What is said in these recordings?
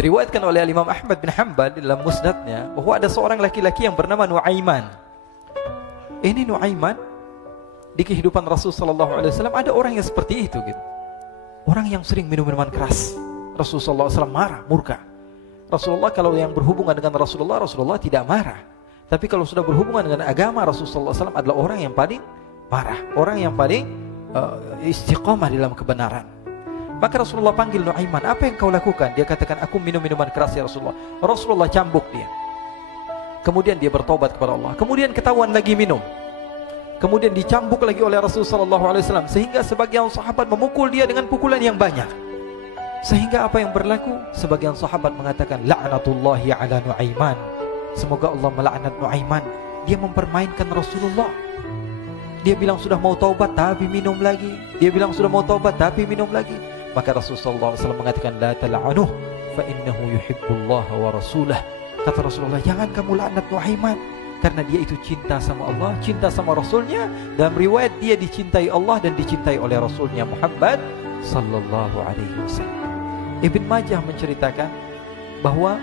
Diriwayatkan oleh Imam Ahmad bin Hanbal dalam musnadnya bahwa ada seorang laki-laki yang bernama Nuaiman. Ini Nuaiman di kehidupan Rasul sallallahu alaihi wasallam ada orang yang seperti itu gitu. Orang yang sering minum minuman keras. Rasulullah SAW marah, murka. Rasulullah kalau yang berhubungan dengan Rasulullah tidak marah. Tapi kalau sudah berhubungan dengan agama, Rasulullah SAW adalah orang yang paling marah, orang yang paling istiqamah dalam kebenaran. Maka Rasulullah panggil Nuaiman, apa yang kau lakukan? Dia katakan, aku minum minuman keras ya Rasulullah. Rasulullah cambuk dia. Kemudian dia bertobat kepada Allah. Kemudian ketahuan lagi minum. Kemudian dicambuk lagi oleh Rasulullah SAW, sehingga sebagian sahabat memukul dia dengan pukulan yang banyak. Sehingga apa yang berlaku? Sebagian sahabat mengatakan, la'natullahi ala Nuaiman. Semoga Allah melaknat Nuaiman. Dia mempermainkan Rasulullah. Dia bilang sudah mau taubat tapi minum lagi. Dia bilang sudah mau taubat tapi minum lagi. Maka Rasulullah SAW mengatakan, la tal'anuh fa innahu yuhibbullaha wa rasulah. Kata Rasulullah, jangan kamu laknat Nuaiman, karena dia itu cinta sama Allah, cinta sama Rasulnya. Dalam riwayat dia dicintai Allah dan dicintai oleh Rasulnya Muhammad sallallahu alaihi wasallam. Ibn Majah menceritakan bahwa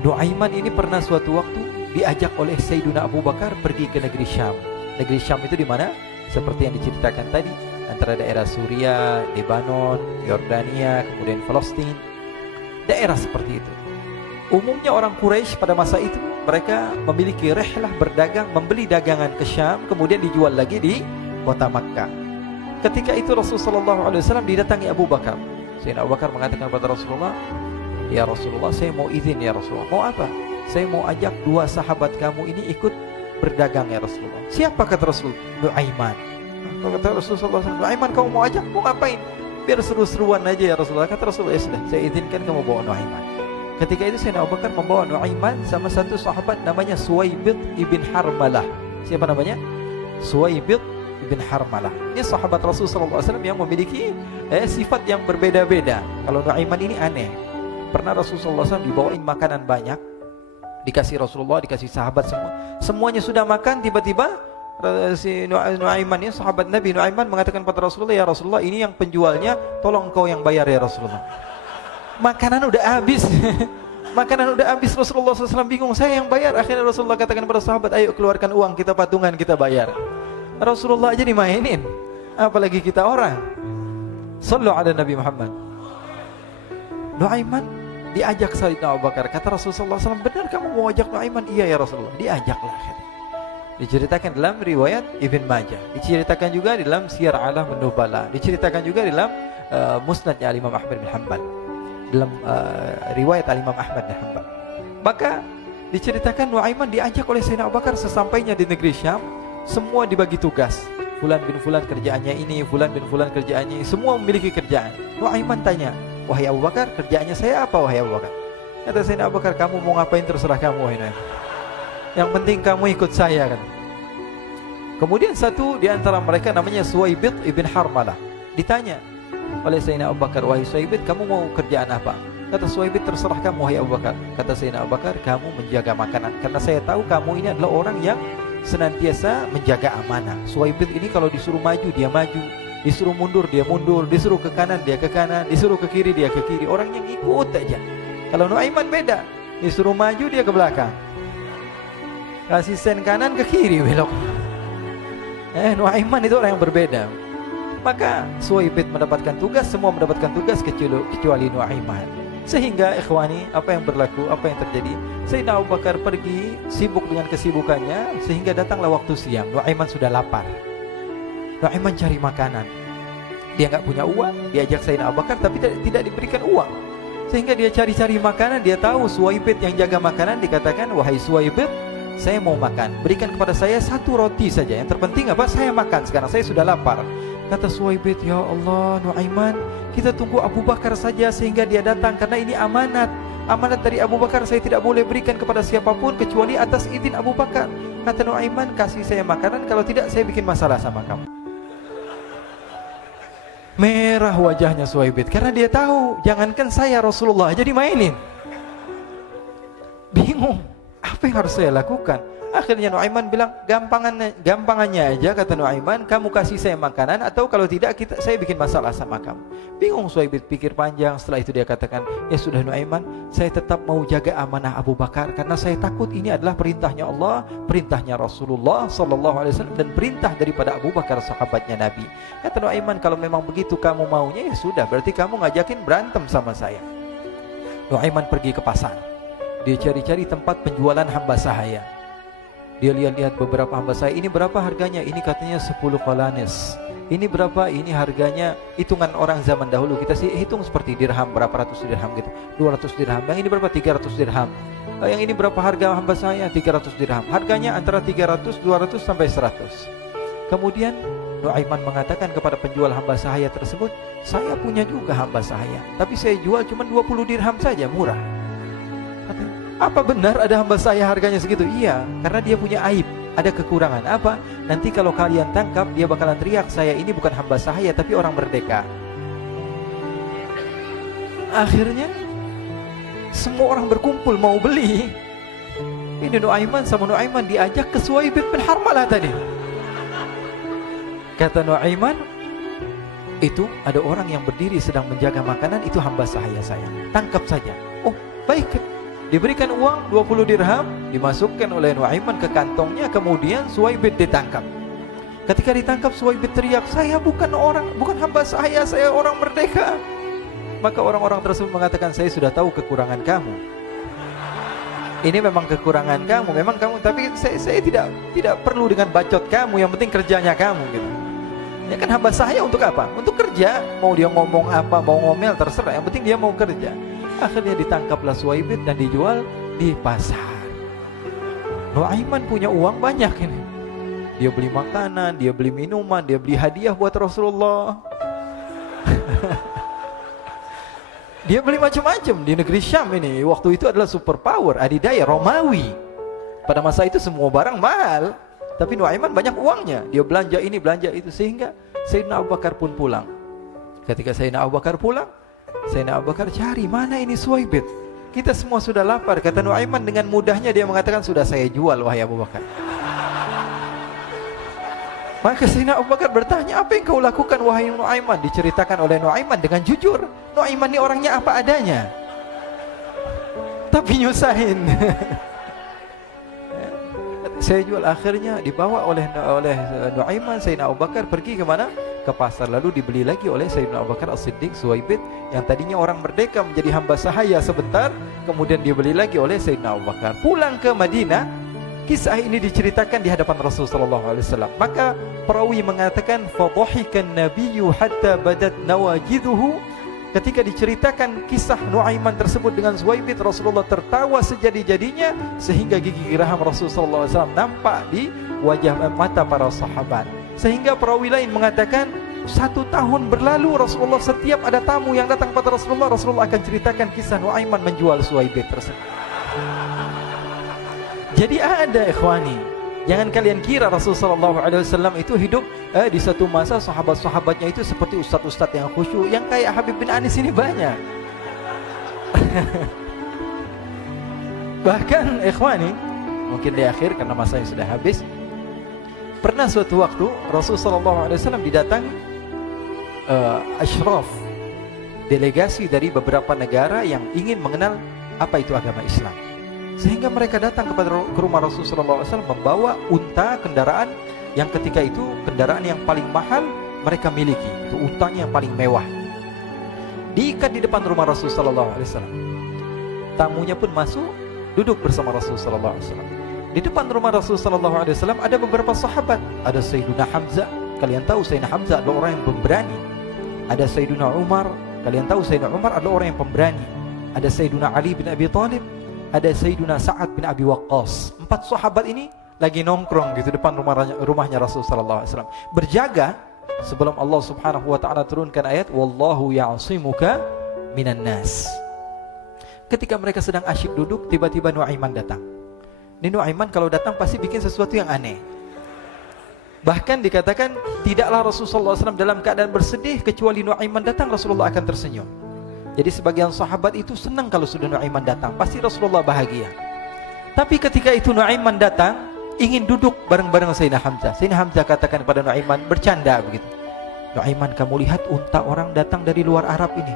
Nuaiman ini pernah suatu waktu diajak oleh Sayyidina Abu Bakar pergi ke negeri Syam. Negeri Syam itu di mana? Seperti yang diceritakan tadi, antara daerah Suriah, Lebanon, Yordania, kemudian Palestina. Daerah seperti itu. Umumnya orang Quraisy pada masa itu mereka memiliki rihlah berdagang, membeli dagangan ke Syam, kemudian dijual lagi di kota Makkah. Ketika itu Rasulullah SAW didatangi Abu Bakar. Sayyidina Abu Bakar mengatakan kepada Rasulullah, ya Rasulullah, saya mau izin ya Rasulullah. Mau apa? Saya mau ajak dua sahabat kamu ini ikut berdagang ya Rasulullah. Siapa kata Rasul? Nuaiman. Kata Rasulullah SAW, Nuaiman kamu mau ajak? Mau ngapain? Biar seru-seruan aja ya Rasulullah. Kata Rasulullah, ya sudah, saya izinkan kamu bawa Nuaiman. Ketika itu Sayyidina Abu Bakar membawa Nuaiman sama satu sahabat namanya Suwaibid ibn Harmalah. Siapa namanya? Suwaibid ibn Harmalah. Ini sahabat Rasulullah SAW yang memiliki sifat yang berbeda-beda. Kalau Nuaiman ini aneh. Pernah Rasulullah SAW dibawain makanan banyak, dikasih Rasulullah, dikasih sahabat semua. Semuanya sudah makan, tiba-tiba si Nuaiman ini, sahabat Nabi Nuaiman mengatakan kepada Rasulullah, ya Rasulullah, ini yang penjualnya, tolong kau yang bayar ya Rasulullah. Makanan udah habis. Makanan udah habis. Rasulullah SAW bingung, saya yang bayar. Akhirnya Rasulullah katakan kepada sahabat, ayo keluarkan uang, kita patungan, kita bayar. Rasulullah aja dimainin, apalagi kita orang. Sallu ala Nabi Muhammad. Nuaiman diajak Sayyidina Abu Bakar. Kata Rasulullah SAW, benar kamu mau ajak Nuaiman? Iya ya Rasulullah. Diajaklah akhirnya. Diceritakan dalam riwayat Ibn Majah, diceritakan juga dalam Siyar A'lam An-Nubala, diceritakan juga dalam Musnadnya Imam Ahmad bin Hanbal, dalam riwayat Imam Ahmad bin Hanbal. Maka diceritakan Nuaiman diajak oleh Sayyidina Abu Bakar. Sesampainya di negeri Syam, semua dibagi tugas. Fulan bin Fulan kerjaannya ini, Fulan bin Fulan kerjaannya ini, semua memiliki kerjaan. Nuaiman tanya, wahai Abu Bakar, kerjaannya saya apa wahai Abu Bakar? Kata Sayyidina Abu Bakar, kamu mau ngapain terserah kamu wahai Nuaiman. Yang penting kamu ikut saya kan. Kemudian satu di antara mereka namanya Suwaibid ibn Harmalah. Ditanya oleh Sayyidina Abu Bakar, wahai Suwaibid, kamu mau kerjaan apa? Kata Suwaibid, terserah kamu wahai Abu Bakar. Kata Sayyidina Abu Bakar, kamu menjaga makanan, karena saya tahu kamu ini adalah orang yang senantiasa menjaga amanah. Suwaibid ini kalau disuruh maju dia maju, disuruh mundur dia mundur, disuruh ke kanan dia ke kanan, disuruh ke kiri dia ke kiri. Orang yang ikut aja. Kalau Nuaiman beda, disuruh maju dia ke belakang, kasih sen kanan ke kiri belok. Nuaiman itu orang yang berbeda. Maka Suwaibid mendapatkan tugas, semua mendapatkan tugas kecuali Nuaiman. Sehingga ikhwani, apa yang berlaku, apa yang terjadi? Sayyidina Abu Bakar pergi sibuk dengan kesibukannya, sehingga datanglah waktu siang. Nuaiman sudah lapar. Nuaiman cari makanan. Dia nggak punya uang, diajak Sayyidina Abu Bakar tapi tidak diberikan uang. Sehingga dia cari-cari makanan. Dia tahu Suwaibid yang jaga makanan. Dikatakan, wahai Suwaibid, saya mau makan, berikan kepada saya satu roti saja. Yang terpenting apa? Saya makan sekarang, saya sudah lapar. Kata Suwaibid, ya Allah Nuaiman, kita tunggu Abu Bakar saja sehingga dia datang, karena ini amanat. Amanat dari Abu Bakar, saya tidak boleh berikan kepada siapapun kecuali atas izin Abu Bakar. Kata Nuaiman, kasih saya makanan, kalau tidak saya bikin masalah sama kamu. Merah wajahnya Suwaibid, karena dia tahu, jangankan saya, Rasulullah aja dimainin. Bingung, apa yang harus saya lakukan? Akhirnya Nuaiman bilang, gampangannya aja, kata Nuaiman, kamu kasih saya makanan, atau kalau tidak saya bikin masalah sama kamu. Bingung Suhaibit, pikir panjang. Setelah itu dia katakan, ya sudah Nuaiman, saya tetap mau jaga amanah Abu Bakar, karena saya takut ini adalah perintahnya Allah, perintahnya Rasulullah SAW, dan perintah daripada Abu Bakar, sahabatnya Nabi. Kata Nuaiman, kalau memang begitu kamu maunya, ya sudah, berarti kamu ngajakin berantem sama saya. Nuaiman pergi ke pasar. Dia cari-cari tempat penjualan hamba sahaya. Dia lihat-lihat beberapa hamba sahaya. Ini berapa harganya? Ini katanya 10 qalanis. Ini berapa? Ini harganya, hitungan orang zaman dahulu, kita sih hitung seperti dirham, berapa ratus dirham gitu, 200 dirham. Yang ini berapa? 300 dirham. Yang ini berapa harga hamba sahaya? 300 dirham. Harganya antara 300, 200 sampai 100. Kemudian Nuaiman mengatakan kepada penjual hamba sahaya tersebut, saya punya juga hamba sahaya, tapi saya jual cuma 20 dirham saja, murah. Apa benar ada hamba saya harganya segitu? Iya, karena dia punya aib, ada kekurangan. Apa? Nanti kalau kalian tangkap, dia bakalan teriak, saya ini bukan hamba sahaya tapi orang merdeka. Akhirnya semua orang berkumpul mau beli. Ini Nuaiman sama Nuaiman diajak ke Suhaibit bin Harmalah tadi. Kata Nuaiman, itu ada orang yang berdiri sedang menjaga makanan, itu hamba sahaya saya, tangkap saja. Oh baik. Diberikan uang 20 dirham, dimasukkan oleh Nuaiman ke kantongnya, kemudian Suhaibit ditangkap. Ketika ditangkap, Suhaibit teriak, saya bukan hamba saya orang merdeka. Maka orang-orang tersebut mengatakan, saya sudah tahu kekurangan kamu. Ini memang kekurangan kamu, memang kamu, tapi saya tidak perlu dengan bacot kamu, yang penting kerjanya kamu gitu. Ya kan hamba saya untuk apa? Untuk kerja, mau dia ngomong apa, mau ngomel terserah, yang penting dia mau kerja. Akhirnya ditangkaplah Suhaibit dan dijual di pasar. Nuaiman punya uang banyak ini. Dia beli makanan, dia beli minuman, dia beli hadiah buat Rasulullah. Dia beli macam-macam di negeri Syam ini. Waktu itu adalah superpower, adidaya Romawi. Pada masa itu semua barang mahal, tapi Nuaiman banyak uangnya. Dia belanja ini, belanja itu, sehingga Sayyidina Abu Bakar pun pulang. Ketika Sayyidina Abu Bakar pulang, Sayyidina Abu Bakar cari, mana ini Suhaibit? Kita semua sudah lapar. Kata Nuaiman dengan mudahnya dia mengatakan, sudah saya jual wahai Abu Bakar. Maka Sayyidina Abu Bakar bertanya, apa yang kau lakukan wahai Nuaiman? Diceritakan oleh Nuaiman dengan jujur. Nuaiman ini orangnya apa adanya, tapi nyusahin. Saya jual. Akhirnya dibawa oleh Nuaiman, Sayyidina Abu Bakar pergi ke mana? Ke pasar. Lalu dibeli lagi oleh Sayyidina Abu Bakar As-Siddiq Suhaibit, yang tadinya orang merdeka menjadi hamba sahaya sebentar, kemudian dibeli lagi oleh Sayyidina Abu Bakar. Pulang ke Madinah, kisah ini diceritakan di hadapan Rasulullah SAW. Maka perawi mengatakan, fadhahikan nabiyyu hatta badat nawajiduhu. Ketika diceritakan kisah Nuaiman tersebut dengan Suhaibit, Rasulullah tertawa sejadi-jadinya, sehingga gigi geraham Rasulullah SAW nampak di wajah mata para sahabat. Sehingga perawi lain mengatakan, 1 tahun berlalu Rasulullah, setiap ada tamu yang datang pada Rasulullah, Rasulullah akan ceritakan kisah Nuaiman menjual Suhaibit tersebut. Jadi ada ikhwani, jangan kalian kira Rasulullah SAW itu hidup di satu masa sahabat-sahabatnya itu seperti ustadz-ustadz yang khusyuk, yang kayak Habib bin Anis ini banyak. Bahkan ikhwani, mungkin di akhir karena masanya sudah habis, pernah suatu waktu Rasulullah SAW didatangi asyraf, delegasi dari beberapa negara yang ingin mengenal apa itu agama Islam. Sehingga mereka datang ke rumah Rasulullah SAW membawa unta, kendaraan yang ketika itu kendaraan yang paling mahal mereka miliki, itu untanya yang paling mewah. Diikat di depan rumah Rasulullah SAW. Tamunya pun masuk, duduk bersama Rasulullah SAW. Di depan rumah Rasulullah SAW ada beberapa sahabat. Ada Sayyiduna Hamzah. Kalian tahu Sayyidina Hamzah adalah orang yang pemberani. Ada Sayyiduna Umar. Kalian tahu Sayyidina Umar adalah orang yang pemberani. Ada Sayyiduna Ali bin Abi Thalib. Ada Sayyiduna Sa'ad bin Abi Waqqas. 4 sahabat ini lagi nongkrong gitu depan rumahnya Rasulullah SAW, berjaga sebelum Allah Subhanahu wa taala turunkan ayat wallahu ya'simuka minan nas. Ketika mereka sedang asyik duduk, tiba-tiba Nuaiman datang. Ini Nuaiman kalau datang pasti bikin sesuatu yang aneh. Bahkan dikatakan tidaklah Rasulullah SAW dalam keadaan bersedih, kecuali Nuaiman datang Rasulullah akan tersenyum. Jadi sebagian sahabat itu senang kalau sudah Nuaiman datang, pasti Rasulullah bahagia. Tapi ketika itu Nuaiman datang, ingin duduk bareng-bareng Sayyidina Hamzah. Sayyidina Hamzah katakan kepada Nuaiman, bercanda begitu. Nuaiman, kamu lihat unta orang datang dari luar Arab ini.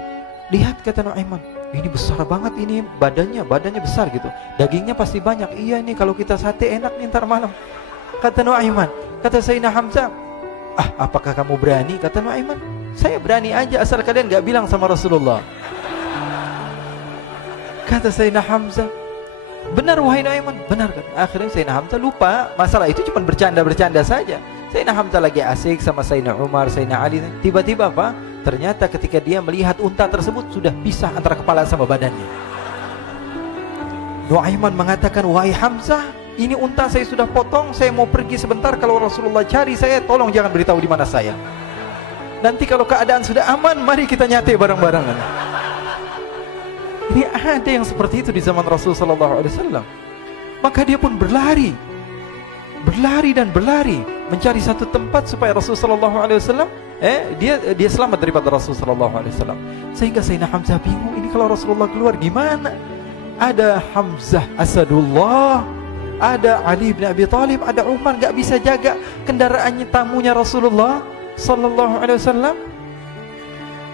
Lihat, kata Nuaiman, ini besar banget ini, badannya besar gitu. Dagingnya pasti banyak. Iya nih, kalau kita sate enak nih ntar malam. Kata Nuaiman. Kata Sayyidina Hamzah, apakah kamu berani? Kata Nuaiman, saya berani aja asal kalian gak bilang sama Rasulullah. Kata Sayyidina Hamzah, benar wahai Nuaiman, benar kan? Akhirnya Sayyidina Hamzah lupa masalah itu, cuma bercanda-bercanda saja. Sayyidina Hamzah lagi asik sama Sayyidina Umar, Sayyidina Ali. Tiba-tiba apa? Ternyata ketika dia melihat unta tersebut sudah pisah antara kepala sama badannya. Nuaiman mengatakan, wahai Hamzah, ini unta saya sudah potong, saya mau pergi sebentar. Kalau Rasulullah cari saya, tolong jangan beritahu di mana saya. Nanti kalau keadaan sudah aman, mari kita nyate bareng-barengan. Ini ada yang seperti itu di zaman Rasulullah SAW. Maka dia pun berlari dan berlari mencari satu tempat supaya Rasulullah SAW dia selamat daripada Rasulullah SAW. Sehingga Sayyidina Hamzah bingung, ini kalau Rasulullah keluar gimana? Ada Hamzah Asadullah, ada Ali bin Abi Thalib, ada Umar, gak bisa jaga kendaraannya, tamunya Rasulullah SAW.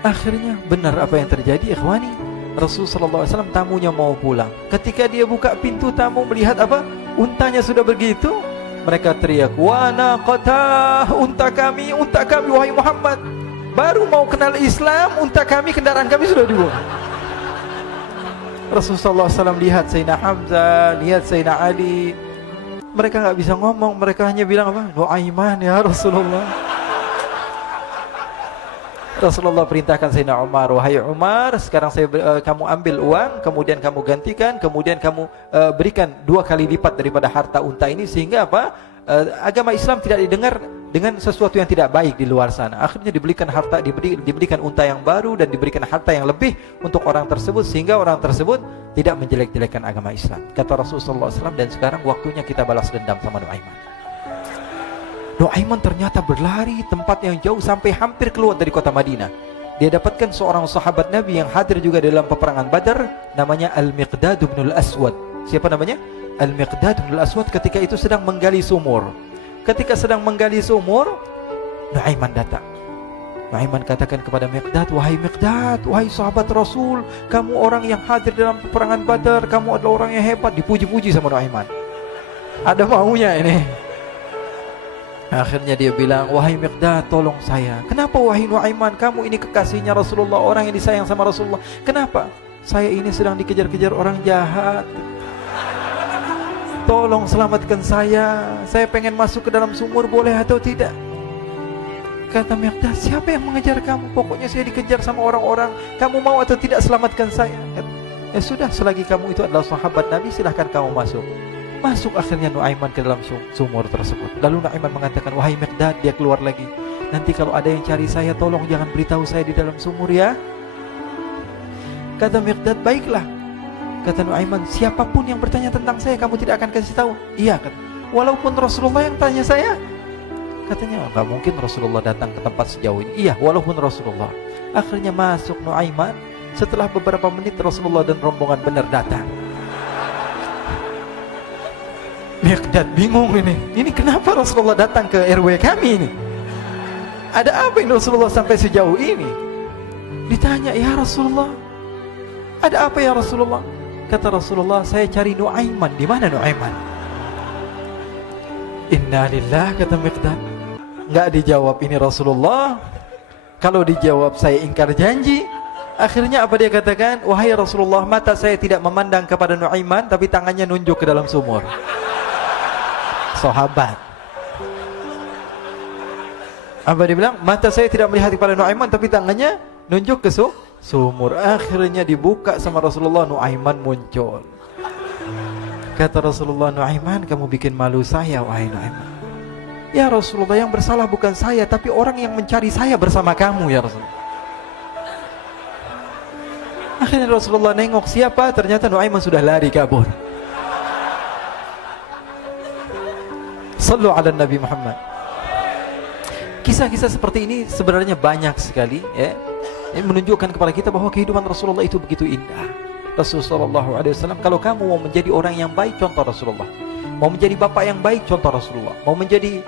Akhirnya benar apa yang terjadi, ikhwani. Rasulullah SAW tamunya mau pulang. Ketika dia buka pintu tamu melihat apa? Untanya sudah begitu. Mereka teriak, wa naqatah, unta kami wahai Muhammad. Baru mau kenal Islam, unta kami, kendaraan kami sudah dibuang. Rasulullah SAW lihat Sayyidina Hamzah, lihat Sayyidina Ali. Mereka gak bisa ngomong, mereka hanya bilang apa? Nuaiman ya Rasulullah. Rasulullah perintahkan Sayyidina Umar, wahai Umar, sekarang kamu ambil uang, kemudian kamu gantikan, kemudian kamu berikan 2 kali lipat daripada harta unta ini, sehingga apa? Agama Islam tidak didengar dengan sesuatu yang tidak baik di luar sana. Akhirnya diberikan harta, diberikan unta yang baru dan diberikan harta yang lebih untuk orang tersebut, sehingga orang tersebut tidak menjelek-jelekan agama Islam. Kata Rasulullah SAW, dan sekarang waktunya kita balas dendam sama Nuaiman. Nuaiman ternyata berlari tempat yang jauh sampai hampir keluar dari kota Madinah. Dia dapatkan seorang sahabat Nabi yang hadir juga dalam peperangan Badar, namanya Al-Miqdad bin Al-Aswad. Siapa namanya? Al-Miqdad bin Al-Aswad ketika itu sedang menggali sumur. Ketika sedang menggali sumur, Nuaiman datang. Nuaiman katakan kepada Miqdad, wahai Miqdad, wahai sahabat Rasul, kamu orang yang hadir dalam peperangan Badar, kamu adalah orang yang hebat. Dipuji-puji sama Nuaiman. Ada maunya ini. Akhirnya dia bilang, wahai Miqdad, tolong saya. Kenapa wahai Nuaiman, kamu ini kekasihnya Rasulullah, orang yang disayang sama Rasulullah. Kenapa? Saya ini sedang dikejar-kejar orang jahat. Tolong selamatkan saya. Saya pengen masuk ke dalam sumur, boleh atau tidak? Kata Miqdad, siapa yang mengejar kamu? Pokoknya saya dikejar sama orang-orang. Kamu mau atau tidak selamatkan saya? Ya sudah, selagi kamu itu adalah sahabat Nabi, silahkan kamu masuk. Masuk akhirnya Nuaiman ke dalam sumur tersebut. Lalu Nuaiman mengatakan, wahai Miqdad, dia keluar lagi. Nanti kalau ada yang cari saya, tolong jangan beritahu saya di dalam sumur ya. Kata Miqdad, baiklah. Kata Nuaiman, siapapun yang bertanya tentang saya, kamu tidak akan kasih tahu? Iya, kata. Walaupun Rasulullah yang tanya saya? Katanya, enggak mungkin Rasulullah datang ke tempat sejauh ini. Iya, walaupun Rasulullah. Akhirnya masuk Nuaiman. Setelah beberapa menit Rasulullah dan rombongan benar datang. Miqdad bingung ini. Ini kenapa Rasulullah datang ke RW kami ini? Ada apa yang Rasulullah sampai sejauh ini? Ditanya, ya Rasulullah, ada apa ya Rasulullah? Kata Rasulullah, saya cari Nuaiman. Di mana Nuaiman? Inna lillah, kata Miqdad. Enggak dijawab ini Rasulullah. Kalau dijawab saya ingkar janji. Akhirnya apa dia katakan? Wahai Rasulullah, mata saya tidak memandang kepada Nuaiman, tapi tangannya nunjuk ke dalam sumur. Sahabat. Apa dia bilang? Mata saya tidak melihat kepada Nuaiman, tapi tangannya nunjuk ke sumur. Akhirnya dibuka sama Rasulullah, Nuaiman muncul. Kata Rasulullah, Nuaiman, kamu bikin malu saya, wahai Nuaiman. Ya Rasulullah, yang bersalah bukan saya, tapi orang yang mencari saya bersama kamu ya Rasulullah. Akhirnya Rasulullah nengok siapa, ternyata Nuaiman sudah lari kabur. Sallu ala Nabi Muhammad. Kisah-kisah seperti ini sebenarnya banyak sekali ya. Ini menunjukkan kepada kita bahwa kehidupan Rasulullah itu begitu indah. Rasulullah SAW, kalau kamu mau menjadi orang yang baik, contoh Rasulullah. Mau menjadi bapak yang baik, contoh Rasulullah. Mau menjadi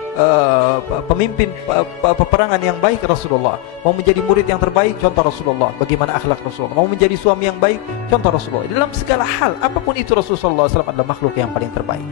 pemimpin peperangan yang baik, Rasulullah. Mau menjadi murid yang terbaik, contoh Rasulullah. Bagaimana akhlak Rasulullah. Mau menjadi suami yang baik, contoh Rasulullah. Dalam segala hal, apapun itu, Rasulullah SAW adalah makhluk yang paling terbaik.